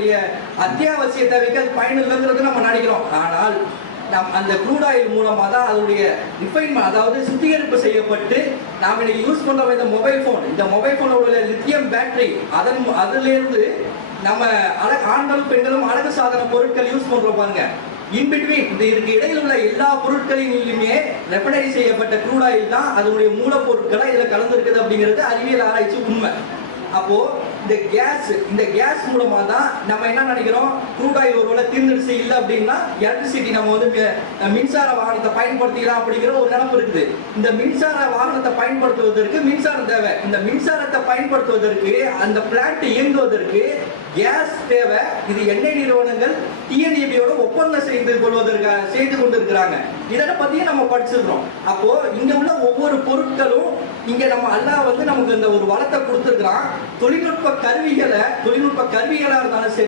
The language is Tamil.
இருக்கக்கூடிய அத்தியாவசிய தேவைக்கு அது பயனுள்ளங்கிறது நம்ம நினைக்கிறோம். ஆனால் நம் அந்த க்ரூட் ஆயில் மூலமாக தான் அதனுடைய ரிஃபைன்மெண்ட் அதாவது சுத்திகரிப்பு செய்யப்பட்டு நாம் இன்னைக்கு யூஸ் பண்ணுற இந்த மொபைல் ஃபோன் இந்த மொபைல் ஃபோனோட லித்தியம் பேட்டரி அதன் அதுலேருந்து நம்ம அழகு ஆண்களும் பெண்களும் அழகு சாதன பொருட்கள் யூஸ் பண்ணுறோம் பாருங்க. இன்பிட்வீன் இந்த இதுக்கு இடையில் உள்ள எல்லா பொருட்களிலுமே ரெஃபனைஸ் செய்யப்பட்ட க்ரூட் ஆயில் தான் அதனுடைய மூலப்பொருட்களாக இதில் கலந்துருக்குது அப்படிங்கிறது அறிவியல் ஆராய்ச்சி உண்மை. அப்போது இந்த கேஸ் இந்த கேஸ் மூலமா தான் நம்ம என்ன நினைக்கிறோம்? க்ரூட் ஆயில் ஒருவேளை தீர்ந்துடுச்சு இல்லை அப்படின்னா எலக்ட்ரிசிட்டி நம்ம வந்து மின்சார வாகனத்தை பயன்படுத்திக்கலாம் அப்படிங்கிற ஒரு நினப்பு இருக்குது. இந்த மின்சார வாகனத்தை பயன்படுத்துவதற்கு மின்சாரம் தேவை. இந்த மின்சாரத்தை பயன்படுத்துவதற்கு அந்த பிளான்ட் இயங்குவதற்கு கேஸ் தேவை. இது எண்ணெய் நிறுவனங்கள் டிஎன்ஏபியோட ஒப்பந்தம் செய்து கொள்வதற்கு செய்து கொண்டிருக்கிறாங்க. இதை பத்தியும் நம்ம படிச்சிருக்கிறோம். அப்போ இங்க உள்ள ஒவ்வொரு பொருட்களும் இங்க நம்ம அல்லாஹ் வந்து நமக்கு இந்த ஒரு வளத்தை கொடுத்துருக்கிறான். தொழில்நுட்ப கருவிகளை தொழில்நுட்ப கருவிகளா இருந்தாலும் சரி.